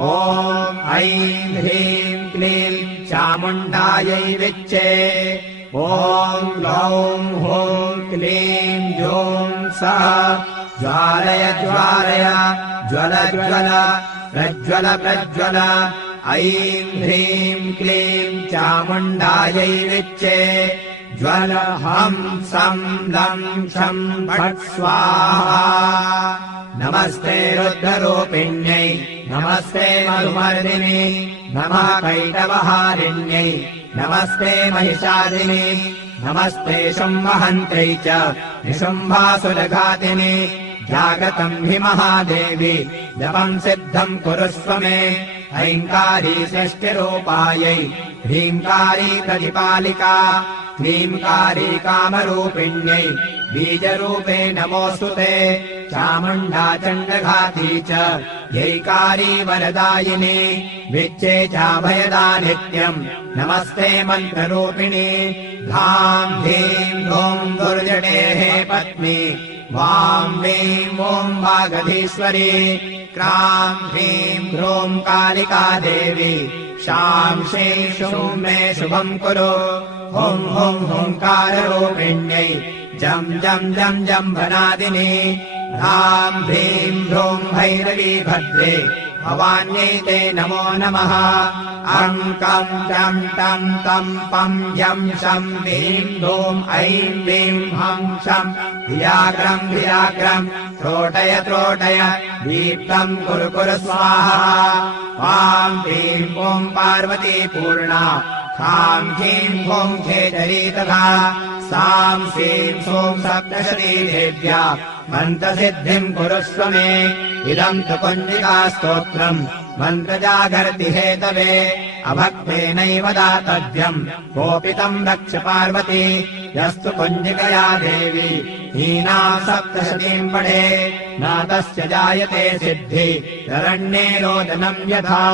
ॐ ऐं ह्रीं क्लीं चामुण्डायै विच्चे ॐ ग्लौं हूं क्लीं जूं सः ज्वालय ज्वालय ज्वल ज्वल प्रज्वल प्रज्वल ऐं ह्रीं क्लीं चामुण्डायै विच्चे ज्वल हं सं लं शं फट् स्वाहा नमस्ते रुद्ररूपिण्यै नमस्ते मधुमर्दिनी नमः कैटवहारिण्यै नमस्ते महिषादिनी नमस्ते शुम्भहन्त्रै च निशुम्भासुरघातिनि जागतम् हि महादेवी जपम् सिद्धम् कुरुष्व मे ऐङ्कारी षष्टिरूपायै ह्रीङ्कारी प्रतिपालिका क्लीङ्कारी कामरूपिण्यै बीजरूपे नमोऽस्तु ते चामुण्डा चण्डघाती च यैकारी वरदायिनी विच्चे चाभयदा नित्यम् नमस्ते मन्त्ररूपिणी धां धीं धूं दुर्जटेः पत्नी वां वीं ॐ वागधीश्वरी क्रां ह्रीं ह्रूं कालिका देवी शां श्रीं शूं मे शुभम् कुरु हुं हुं हुङ्काररूपिण्यै जं जं जं जम्भनादिनी धां ह्रीं ह्रूं भैरवी भद्रे भवान्यै ते नमो नमः अङ्कं चं तं तं पं यं शं ह्रीं धूं ऐं वीं हं शं धियाग्रं धियाग्रं त्रोटय त्रोटय दीप्तं कुरु कुरु स्वाहा वां ह्रीं ॐ पार्वती पूर्णा खां ह्रीं ॐ खेचरी तथा सां श्रीं सों सप्तशती देव्या मन्त्रसिद्धिम् कुरुष्व मे इदम् तु कुञ्जिकास्तोत्रम् मन्त्रजागर्ति हेतवे अभक्तेनैव दातव्यम् कोपितम् रक्ष पार्वती यस्तु कुञ्जिकया देवी हीनाम् सप्तशतीम् पठे न तस्य जायते सिद्धि शरण्ये रोदनम् यथा।